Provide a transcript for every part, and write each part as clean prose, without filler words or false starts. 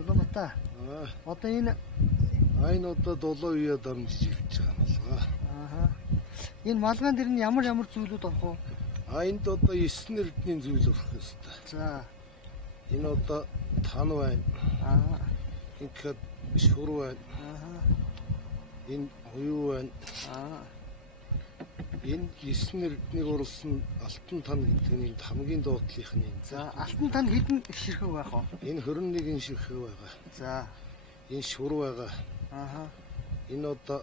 Чулуумата. Одоо энэ одоо 7 үе дамжиж явж байгаа малгай. ааха. Энэ малгайн дэр нь ямар зүйлүүд орох вэ? Энд одоо 9 эрдний зүйл орох ёстой. За. Энэ одоо тан байна. Ингээд шур байна. Энэ уян байна. Энэ 9 эрднийг оруулсан алтан тан гэдэг нь энд хамгийн доотлих нь. За, алтан тан хэдэн ширхэг байх вэ? Энэ 21 ширхэг байгаа. За. Энэ шур байгаа. Энэ одоо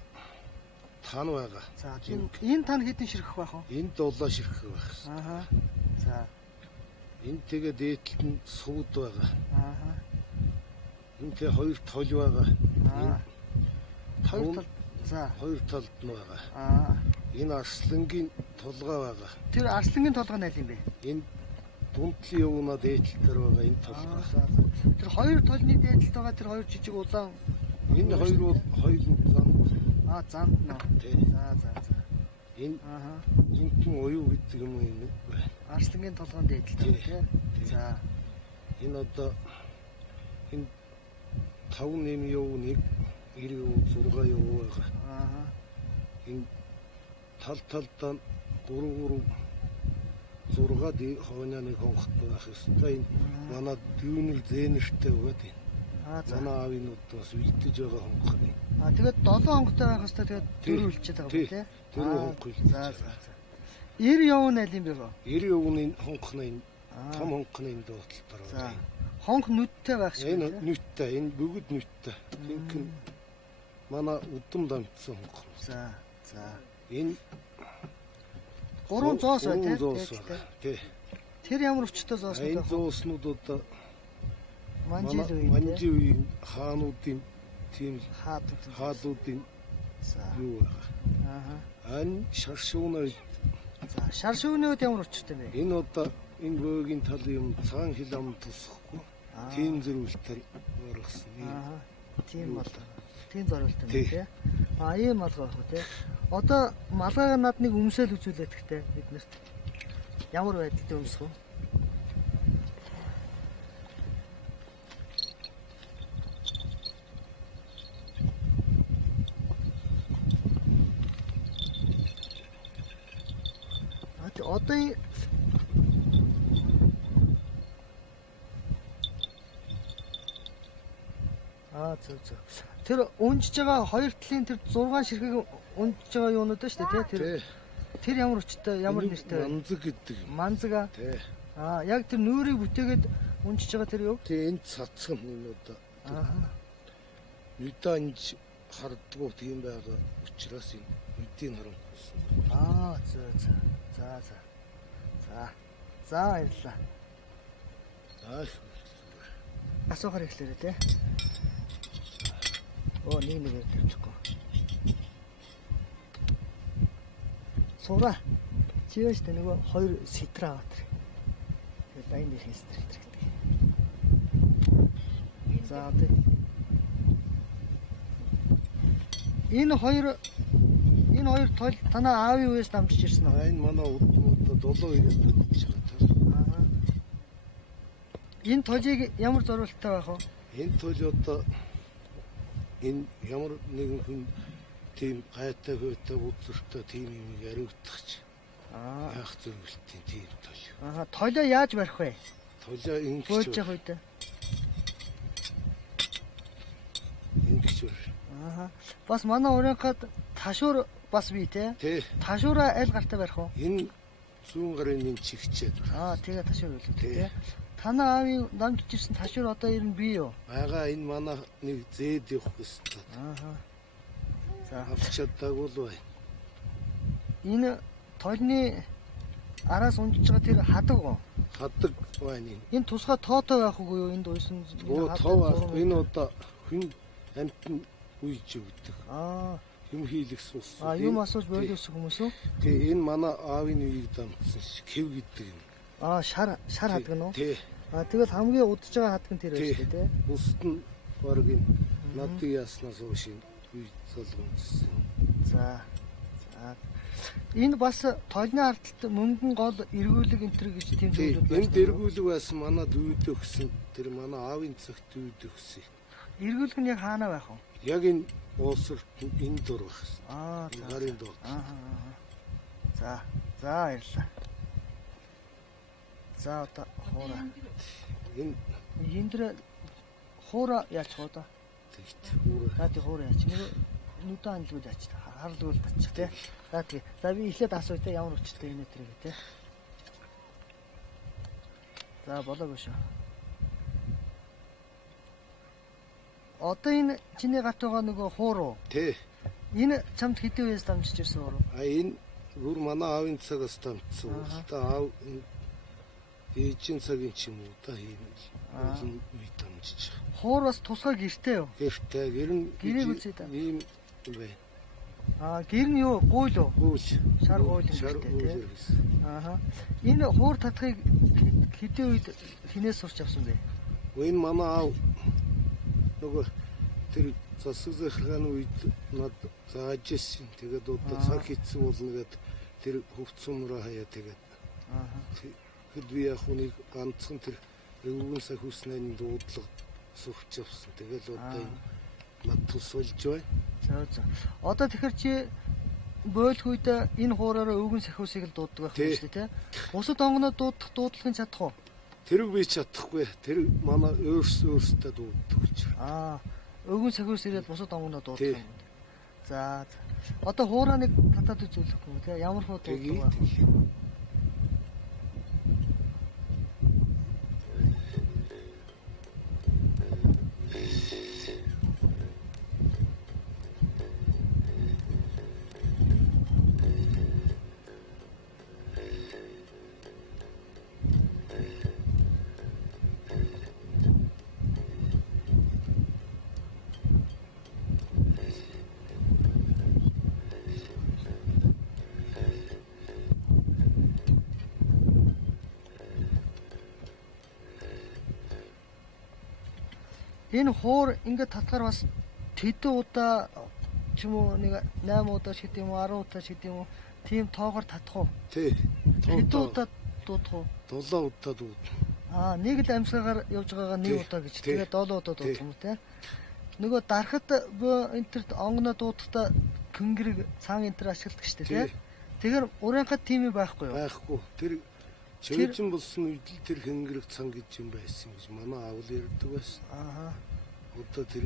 тан байгаа. За, энэ тан хэдэн ширхэг байх вэ? Энэ 7 ширхэг байх. За. Энэ тэгээ дээдлэлт нь сувд байгаа. Энэ тэгээ хоёр тол байгаа. Хоёр тал. За. Хоёр талд нь байгаа. Энэ арслангийн толгой байгаа. Тэр арслангийн толгой нь аль юм бэ? Энэ дундлын явна дээдлэлтэр байгаа энэ толгой. Тэр хоёр толны дээдлэлт байгаа тэр хоёр жижиг улаан. Энэ хоёр бол хоёулын зам. Замд нөө. За. Энэ энэ уян гэдэг юм энэ. Арслангийн толгойн дээдлэлт тий. За. Энэ одоо энэ 5 8 яв 1 9 6 яв байгаа. Энэ талдаа 3 6 хойно нэг хонготой байх ёстой. Энэ манай дүүнэл зэнэртэй өгөөд энэ. Манай аавын удаас үлдэж байгаа хонгох нь. Тэгээд 7 хонготой байх ёстой. Тэгээд 4 үлчээд байгаа юм тий. 4 хонгох үлдэж. За. 90 яв нь аль юм бэ? 90 яв нь хонгох нь энэ том хонгох нь энэ доотлолтоор байгаа. Хонх нүдтэй байх шиг. Энэ нүдтэй, энэ бүгд нүдтэй. Тэгвэл манай удам дамжсан хонгох. За. Энэ 300-аас бай тий. Тэр ямар өвчтөй зоос вэ? Энэ зооснууд одоо манжил үеийн хаануудын тийм хаалуудын юу байгаа. Энэ шаршуунаар. За, шаршууны үед ямар өвчтөй вэ? Энэ одоо энэ бөөгийн талын юм цагаан хил ам тусахгүй. Тийм зэрүүлтээр ургасан. Тийм бол. Тийм зориулт юм тий. Ийм малгай байх тий. Одоо малгайг над нэг өмсөөл үзүүлээд гэхдээ бид нарт ямар байдалтай өмсөх вэ? Одоо зөв. Тэр унжиж байгаа хоёр талын тэр 6 ширхэг унжиж байгаа юунууд ба шүү дээ тий. Тэр ямар өчтэй ямар нэртэй вэ? Манзаг гэдэг. Манзага. Тий. Яг тэр нүрийг бүтээгээд унжиж байгаа тэр юу? Тий, энэ цацхан энэ одоо. Нүдэнж хардгуу тийм байгаа учраас энэ нүдийн харанхуйсан. За баярлалаа. Асуухаар эхлэрээ тий. Нэгээр тавьчихгүй. Суура. Чивэж тэ нөгөө 2 сэтр аваад тэр. Тэгээд дайны хийстэр гэдэг. За одоо энэ хоёр тол танаа аавын үеэс дамжиж ирсэн үү? Энэ манай удаа 7 үеэс дамжиж байгаа. Энэ толыг ямар зориулттай байх вэ? Энэ тол одоо энэ ямар нэгэн хүн тийм гайтай хөөтэй үзэртэй тийм юм яриутгах. Яах зөвлөлтийн тийм тол. Толоо яаж барих вэ? Толоо ингэж бөөлж явах үед. Ингэж. Бас манай урeenхад ташуур бас бий тий. Ташуураа аль гартаа барих вэ? Энэ зүүн гарын энэ чигчээд. Тэгээ ташуур үлээ тий. Танаа аавын дамжиж ирсэн ташуур одоо ер нь бий юу? Ага энэ манай нэг зээд явах гэсэн. За авчаадаг бол бай. Энэ толны араас унжиж байгаа тэр хадаг уу? Хадаг байна энэ. Энэ тусгай тоотой байх уу юу? Энд уйсан. Энэ одоо хүн амтны үйж өгдөг. Юм хийлэх сус. Юм асууж бойлоос хүмүүс үү? Тэгээ энэ манай аавын үеийг дамжсан кев гэдэг юм. Шар хадаг нь уу? Тий. Тэгэл хамгийн удаж байгаа хадаг нь тэр байх шүү дээ. Бусд нь баг энэ надад яснаас ууш энэ үе солонгосон. За. Энэ бас тоолны ардталт мөнгөн гол эргүүлэг энтер гэж тийм Тийм. зүйлүүд Энэ дэргүүлэг байсан манад үүд өгсөн. Тэр манай аавын цагт үүд өгсөн. Эргүүлэг нь яг хаана байх вэ? Яг энэ уусар энэ дур байх. Аа за. Гарын дуу. За. За баярлалаа. За одоо хуура. Энэ Эндэр хуура яаж хоо да? тэгт хүүрэ. Наати хуура яаж. Нэг нүдэн анлгуул яаж та. Харлгуул татчих тий. За тий. За би эхлээд асууя те ямар өчтэй энэ тэрэг те. За болоогүй шүү. Одоо энэ чиний гарт байгаа нөгөө хууруу. Тэ. Энэ чамд хэдэн үеэс дамжиж ирсэн хууруу? А энэ бүр манай аавын цагаас тамдсан. Та аав ээжийн цагийн ч юм уу та ийм олон үе тамжиж. Хуур бас тусгай гэртэй юу? Гэртэй Гэрийг үзье та. ийм бай. Гэр нь юу? Гуйл уу? Гуйл. Шар гуйл гэртэй тий. Энэ хуур татхыг хэдэн үед хинээс сурч авсан бэ? Энэ манай аав нөгөө тэр засаг захиргааны үед над зааж ирсэн. Тэгээд одоо цаг хийцэн болно гэд тэр хөвцөмрөө хаяа тэгээд. Тэгэд би яг хүнийг ганцхан тэр өвгөн сахиуснаа дуудлага сурч авсан. Тэгэл одоо над тус болж байна. За. Одоо тэгэхээр чи бойлох үед энэ хуураараа өвгөн сахиусыг л дууддаг байх юм шүү дээ тий. Бусад онгоноо дуудлагын чадах уу? Тэрийг би чадахгүй. Тэр манай өөрсдөө дууддаг гэж. Өвгөн сахиус ирээд бусад онгоноо дууддаг юм. За. Одоо хуураа нэг татаад үзүүлэхгүй юм тий. Ямар хөө дууддаг вэ? Энэ хуур ингээд татгаар бас тэдэн удаа ч юм уу нэг 8 удаа ч гэдэг юм уу 10 удаа ч гэдэг юм уу тийм тоогоор татах уу? Тий. Тэдэн удаа дуудах уу? 7 удаа дуудана. Нэг л амьсгаагаар явж байгаагаа 1 удаа гэж. Тэгээд 7 удаа дуудах юм те. Нөгөө дарахад энтерт онгоноо дуудахдаа көнгөрөг цаан энтер ашигладаг шүү дээ те. Тэгэхээр урeenхад тийм юм байхгүй юу? Байхгүй. Тэр чөлжин болсон үед л тэр хэнгэрэг цан гэж юм байсан гэж манай аав л ярьдаг байсан. Одоо тэр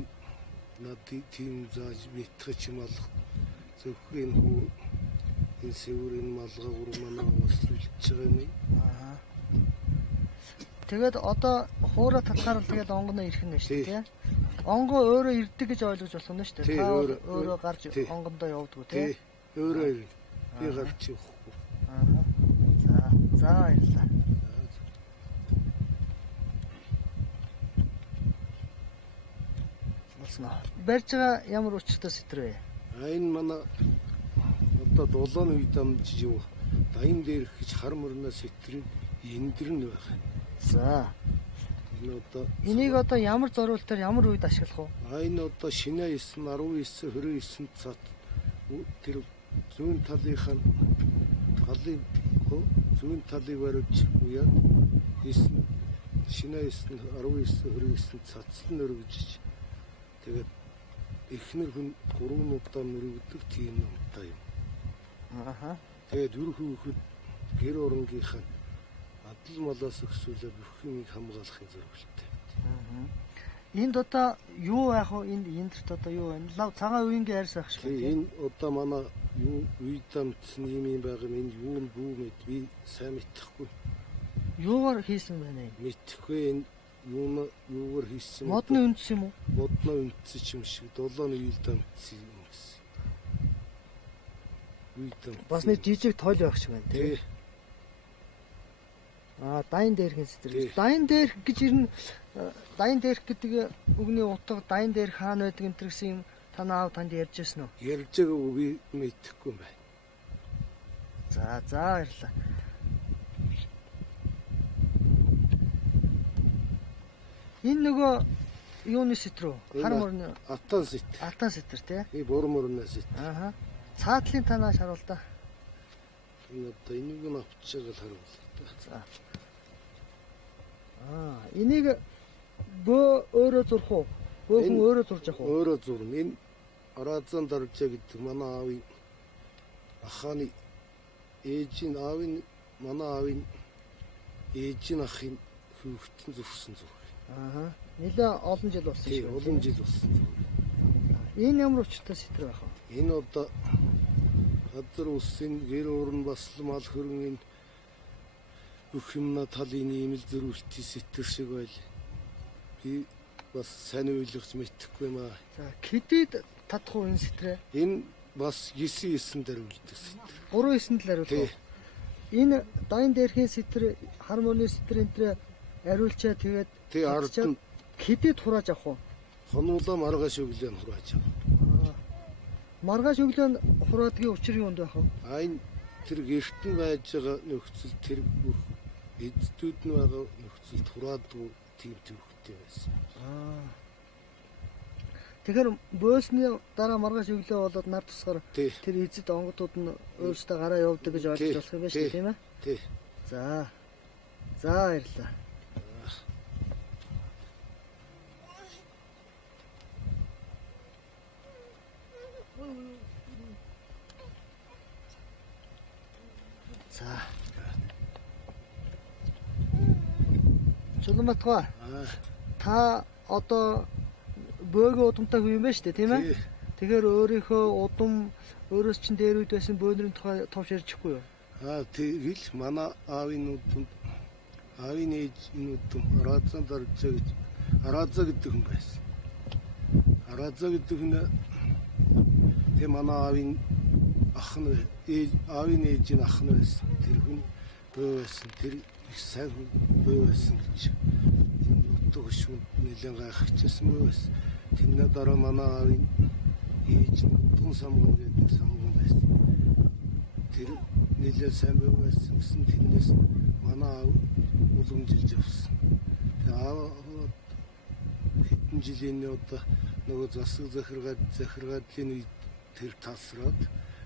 над тийм зааж мэдхэж юм алах зөвхөн хүү энэ сэврийн малгай урманаа өслүүлж байгаа юм. Тэгээд одоо хуура татгаар л тэгээд онгоноо ирэх нь шүү дээ. Онгоо өөрөө ирдэг гэж ойлгож болох нь шүү дээ. Та өөрөө гарч онгондоо явдггүй тий. Өөрөө ирнэ. Би гарч явахгүй. За баярлалаа. Барьж байгаа ямар учиртай сэтрэ вэ? Энэ манай одоо 7 үед дамжиж юу дайн дээр гэж хар мөрнөө сэтрийн эндэр нь байгаа. За. Энэ одоо энийг одоо ямар зориултаар ямар үед ашиглах вэ? Энэ одоо шинэ 9 19 29 цат тэр зүүн талынхаа галын зүүн талыг барьж уяа 9 шинэ 9 19 29 цацлан өргөжж тэгээд эхнэр хүн 3 удаа мөрөгдөг тийм юмтай юм. Тэгээд үр хүүхэд гэр оронгийнхаа адал малаас өсвөлөө бүх юмыг хамгаалахын зорилготой. Энд одоо юу яах вэ? Эндэрт одоо юу вэ? Цагаан үеингийн арьс ах шиг Энэ тийм. одоо манай юу үйдэмтсэн юм байгаа юм. Энэ юу бүү мэд би сайн мэдэхгүй. Юугаар хийсэн байна юм? Мэдэхгүй энэ юугаар хийсэн. Модны үндэс юм уу? Модны үндэс юм шиг 7 үйдэмтсэн юм гэсэн. Үйдэм. Бас нэг жижиг тойл байх шиг байна тийм. Дайн дээрх сэтрэг. Дайн дээрх гэж ирнэ. Дайн дээрх гэдэг үгний утга дайн дээрх хаана байдаг энэ гэсэн юм танаа аав танд ярьж ирсэн үү? Ярьж байгаагүй би мэдэхгүй юм байна. За баярлалаа. Энэ нөгөө юуны сэтрүү? Хар мөрний атан сэтр. Атан сэтр тий? Бур мөрний сэтр. Цаатлын танаа шаруул да. Энэ одоо энийг нь авч байгаа л харуулъя. За. Энийг бөө өөрөө зурх уу? Бөөхэн өөрөө зурж явах уу? Өөрөө зурна. Энэ Аразан Даржа гэдэг манай аавын ахааны ээжийн манай аавын ээжийн ахын хүүхдэн зурсан зураг. Нилээ олон жил болсон шүү. Олон жил болсон зураг. Энэ ямар учиртай сэтрэг байх вэ? Энэ одоо газар улсын гэр орон басламал хөрөнгөний бүх юмна талын ниймэл зөрүүлтийн сэтэр шиг байл. Би бас сайн ойлгож мэдэхгүй маа. За, хэдийд татах уу энэ сэтрээ? Энэ бас 9 дээр үлдэх сэтэр. 3-9 дээр хариулах. Энэ дайн дээрхийн сэтэр, хармоны сэтэр энтрээ ариулчаа тэгээд ард хэдийд хурааж авах уу? Хонуулаа маргааш өглөө хурааж авах. Маргааш өглөө хураадгийн учир юунд байх вэ? Энэ тэр гэртэн байж байгаа нөхцөл тэр бүх эцдүүд нь байгаа нөхцөлд хураадаг тийм төвхтэй байсан. Тэгэхээр бөөсний дараа маргааш өглөө болоод нар тусгаар тэр эзэд онгодууд нь өөрсдөө гараа явуулдаг гэж ойлгож болох юм байна шүү, тийм ээ? Тий. За. За баярлалаа. За. Чулматгаа. Та одоо бөөгийн удамтай хүн юм байна шүү дээ, тийм ээ? Тэгэхээр өөрийнхөө удам өөрөөс чинь дээр үед байсан бөөнрийн тухай товч ярьчихгүй юу? Тэгэл манай аавын удам аавын ээжийн удам Араза гэдэг хүн байсан. Араза гэдэг хүн тэг манай аавын ах нь аавын ээжийн ах нь байсан. Тэр хүн бөө байсан. Тэр их сайн хүн бөө байсан гэж нутаг шүнд нэлээд гайхчихсан бөө байсан. Тэрний дараа манай аавын ээж нь тун самгон гэдэг самгон байсан. Тэр нэлээд сайн бөө байсан гэсэн тэрнээс манай аав уламжилж авсан. Аав хэдэн жилийн одоо нөгөө засаг захиргааллын үед тэр тасраад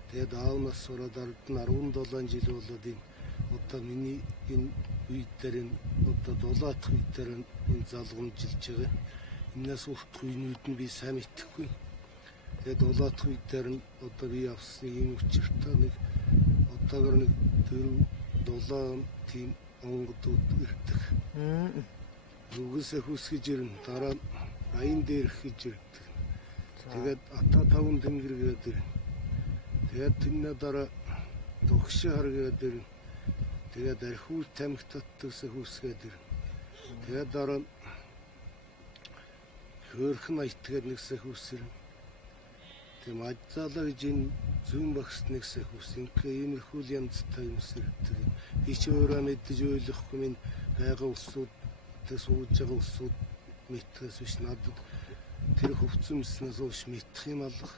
тэгээд аавнаас сураад ард нь 17 жил болоод энэ одоо миний энэ үед дээр энэ одоо дулаатх үед дээр энэ залгамжилж байгаа. Энээс урт үеүүд нь би сайн мэдэхгүй. Тэгээд дулаатх үед дээр нь одоо би авсан юм учиртай нэг одоогор нэг 4-7 тийм онгодууд ирдэг. Үгүйсээ хүсгэж ирнэ. Дараа нь аян дээр хийж ирдэг. Тэгээд ата таван тэнгэр гэдэг. Тэгээд тэрний дараа Тогшихар гэдэг. Тэгээд архиур тамхи татдагсаа хүсгээд ирнэ. Тэгээд дараа нь хөөрхөн аятгээд нэгсээ хүсэрнэ. Тэгээд мажзаалаа гэж энэ зүүн багс нэгсээ хүсэн. Иймэрхүү янзтай юмс ирдэг. Би ч өөрөө мэддэж ойлгохгүй минь хайгаа улсууд тэг сууж байгаа улсууд мэдхээс биш надад тэр хөвцөмснээс ууш мэдх юм алга.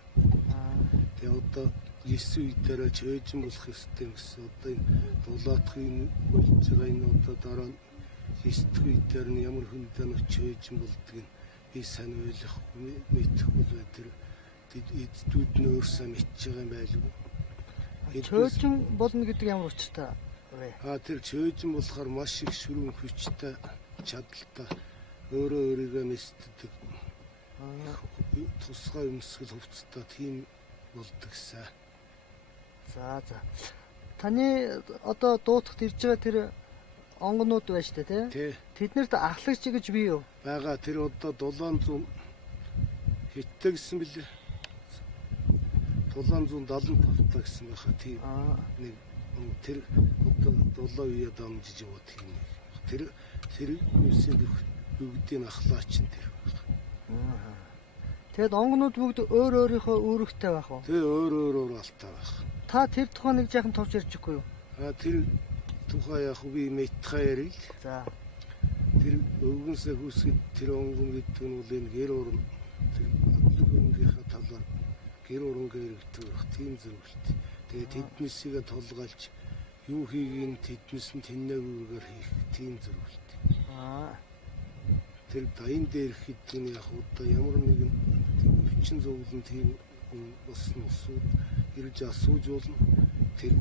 Тэгээ одоо 9 үед дараа чөөжин болох ёстой гэсэн. Одоо энэ дулаатхын болж байгаа энэ одоо дараа 9 үед дээр нь ямар хүндэн чөөжин болдгийг би сайн ойлгохгүй мэдхгүй бай тэр эцдүүд нь өөрсөө мэдж байгаа юм байлгүй. Чөөжин болно гэдэг ямар учиртай вэ? Тэр чөөжин болохоор маш их шүрэн хүчтэй чадaltaа өөрөө өөрийгөө мэддэг. Тусгай өмсгөл хөвцтэй тийм болдог гэсэн. За. Таны одоо дуутахт ирж байгаа тэр онгонууд байж тээ, тий? Тэднэрт ахлагч гэж бий юу? Бага тэр одоо 700 хиттэй гэсэн бэлээ. 775 та гэсэн байхаа тийм. Нэг тэр одоо 7 үе дамжиж яваад тийм. Тэр юусын бүгдийн ахлаач нь тэр байх. Тэгэд онгонууд бүгд өөр өөрийнхөө үүрэгтэй байх уу? Тэг өөр алтай байх. Та тэр тухай нэг жаахан товч ярьчихгүй юу? Тэр тухай яг би мэдхаа ярил. За. Тэр өвгөнсөө хүсгэд тэр онгон гэдэг нь бол энэ гэр орон тэр адлогынхаа талаар гэр орон гэрэгтэй байх тийм зөвлөлт. Тэгээд тэднийсээ толгойлж юу хийгийг тэднээс нь тэнээгүүгээр хийх тийм зөвлөлт. Тэр дайн дээр хэдийн яг одоо ямар нэгэн өвчин зөвлөн тийм болсон усууд ирж асууж болно. Тэр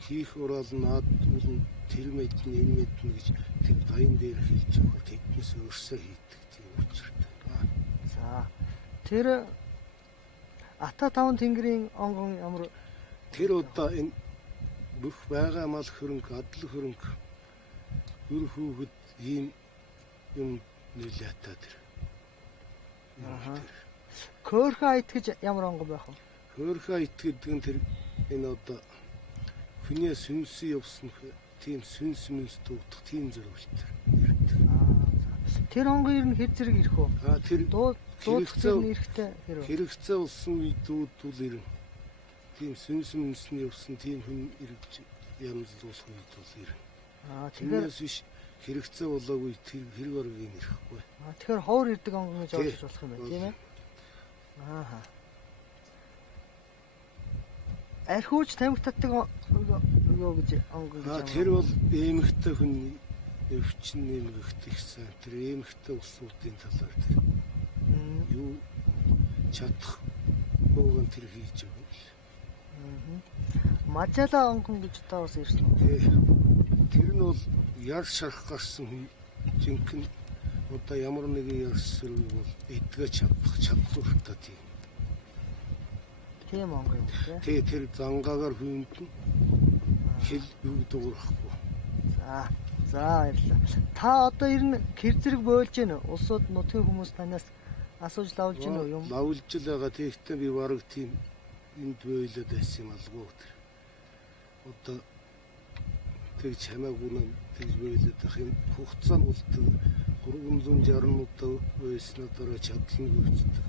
хийх ураал наад бол тэр мэднэ энэ мэднэ гэж тэр дайн дээр хэлж өгөх тэднээс өөрсөө хийдэг тийм учиртай. За. Тэр Ата таван тэнгэрийн онгон ямар Тэр одоо энэ бүх байгаа мал хөрөнгө, адал хөрөнгө, өр хүүхэд ийм юм нэлээтэй тэр. Көөрхөн айт гэж ямар онгон байх вэ? Хөөрхөн айт гэдэг нь тэр энэ одоо хүний сүнсээ явсан тийм сүнс мүнс дуудах тийм зориулт. Тэр онгон ер нь хэд зэрэг ирэх вэ? Тэр дуудсан эрэхтэй хэрэг. Хэрэгцээ болсон үед дуудвал ирнэ. Тийм сүнс мүнсний явсан тийм хүн ирж янзлуулах үед бол ирнэ. Тэрнээс биш хэрэгцээ болоогүй тэр хэрэг оргийн ирэхгүй. Тэгэхээр ховор ирдэг онгон гэж ойлгож болох юм байна тийм ээ. Архиуч тамхитдаг юу гэж онгон гэж байна. Тэр бол эмэгтэй хүн өвчин нэмэгтэй гэсэн. Тэр эмэгтэй улсуудын талаар тэр юу чадах богон тэр хийж өгнө. Мажала онгон гэж таавс ирсэн. Тэр нь бол яр шарах гарсан хүн жинхэнэ одоо ямар нэгэн яр сэрэг бол эдгээ чадвартай тийм. Тийм онгон юм тий. Тэр зангаагаар хүнд хэл юу дуурахгүй. За баярлалаа. Та одоо ер нь хэр зэрэг бойлж гэнэ? Улсууд нутгийн хүмүүс танаас асууж лавлж гэнэ үү юм? Лавлж л байгаа. Тэгэхдээ би бараг тийм энд бойлоод байсан юм алгүй тэр. Одоо тэг чамаагүй нэг тэгж бойлоод ах юм хугацаа нь бол 360 удаа байснаа дараа чадлан гүйцэтгэв.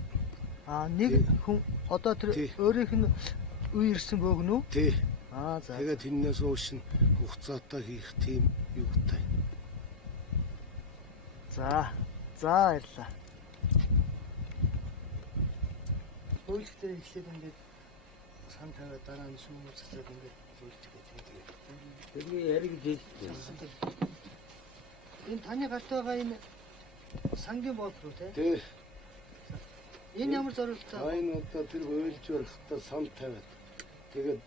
Нэг хүн одоо тэр өөрийнх нь үе ирсэн бөөгнө үү? Тий. За. Тэгээд тэрнээс ууш нь хугацаатай хийх тийм юутай. За баярлалаа. Үйлчлэлээ эхлээд ингээд сан тавиад дараа нь сүүм цацаад ингээд үйлчлэх гэдэг. Тэрний яриг дээл. Энэ таны гарт байгаа энэ сангийн боол руу тий. Энэ ямар зорилттой? Энэ одоо тэр ойлж барахтаа сан тавиад. Тэгээд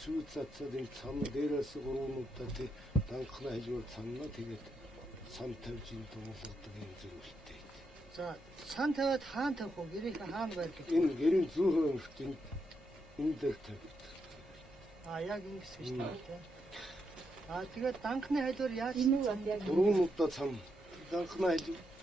сүү цацаад энэ цам дээрээс гурвануудаа тий данхна хэлбэр цамнаа тэгээд сан тавьж энэ томлогддог юм зэрэгтэй. За сан тавиад хаан тавих уу? Гэрийн хаан байдаг. Энэ гэрийн зүүн хойморт энэ дээр тавьдаг. Яг ингэж гэж байна. Тэгээд данхны хэлбэр яаж гурвануудаа цам данхна хэлбэр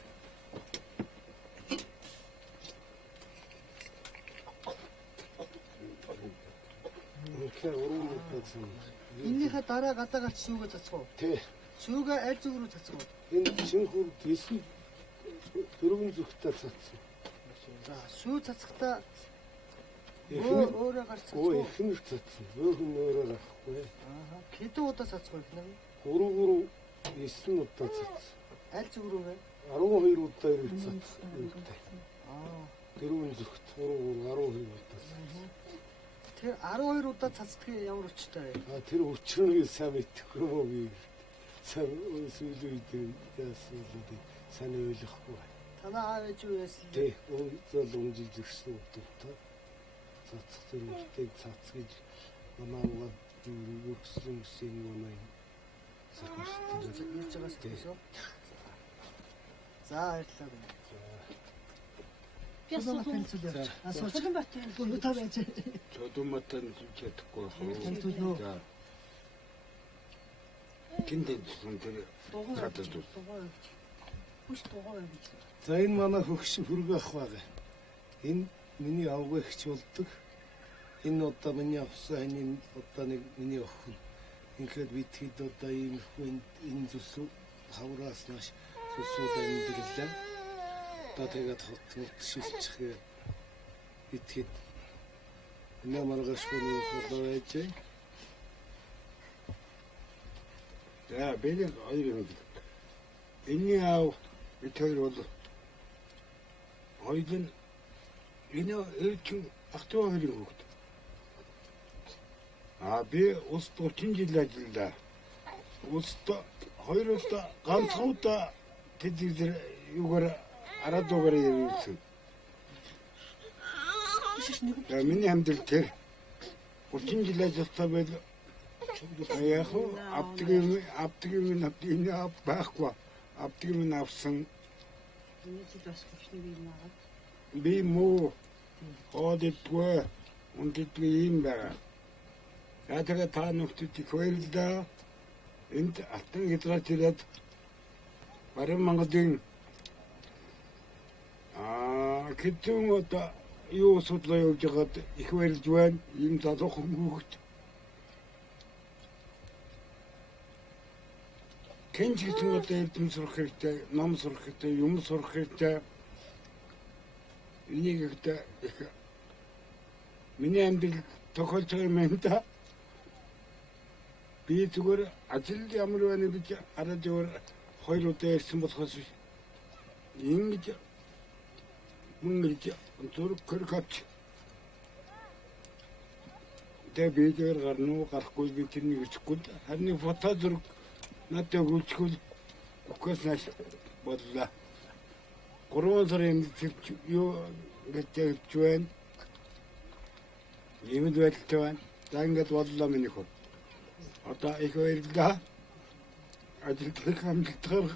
энийхээ дараа гадаа гарч сүүгээ цацах уу? Тий. Сүүгээ аль зүг рүү цацах уу? Энэ шинхүр гэсэн дөрвөн зүгтээ цацсан. За сүү цацахтаа өөрөө гарч цацах уу? Эхнэр цацсан. Өөрхөн өөрөө гарахгүй. Хэдэн удаа цацах вэ эхнэр? 9 удаа цацсан. Аль зүг рүү вэ? 12 удаа ирэх цацсан. Дөрвөн зүгт 12 удаа цацсан. Тэр 12 удаа цацдгийг ямар өчтэй вэ? Тэр өчрөнийг сайн мэдэхгүй юм би. Сайн сүүлийн үед яасан бэ? Сайн ойлгохгүй. Танаа аав ээж юу яасан? Тий, зол унжилж ирсэн удаа. Цацх зэрэгтэй цацгиж манайгаа үргэлжлэн үсэн манай цацхтай яаж байгаас тийсөө. За баярлалаа. Чодуматан зүчэтгэхгүй хөө. За. Киндэн тэр хатад. Хүч дугаа гэж. За энэ манай хөгш хөргөө ах байгаа. Энэ миний авгаагч болдог. Энэ одоо миний авсан энэ одоо нэг миний охин. Ингээд бид хэд одоо ийм хүн энэ зүсүү хавраас нааш зүсүүд амьдралаа. Одоо тэгээд хотод шилжчих бид хэд энэ маргааш хүний болоо байж. За бэлэг хоёр. Энэ яав бид хоёр бол хоёул энэ элчин ахтуу хоёрын хүүхэд. Би улсад 30 жил ажиллаа. Улсад хоёроо ганцхан тэд юугаар арадуугаар явуулсан. Миний амьдрал тэр 30 жил ажилласан байл Яг аптыгын энэ байхгүй. Аптыгын авсан би муу одитгүй үндитгүй юм байна. Ятага та нөхдөд их баярлалаа. Энд алтан гитрат ирээд барин мангадын гэтэн одоо юу судлаа явж байгаад их баярлж байна. Ийм залуухан хүүхэд Кэнч гэсэн одоо эрдэм сурах хэрэгтэй, ном сурах хэрэгтэй, юм сурах хэрэгтэй. Энийг ихтэй миний амьдрал тохиолж байгаа юм байна да. Би зүгээр ажил ямар байна гэж араад зүгээр 2 удаа ирсэн болохоос ингэж мөнгөж зург көрөх авч. Тэгээ би дээр гарна уу гарахгүй би тэрнийг өчгүй. Харин фото зураг надад өгүүлчихвэл өгөхөөс нааш бодлоо. 3 сарын юу гэж байна. Иймд байлтай байна. За ингэж бодлоо миний хөө. Одоо их баярлалаа. Ажил хийх амжилтаар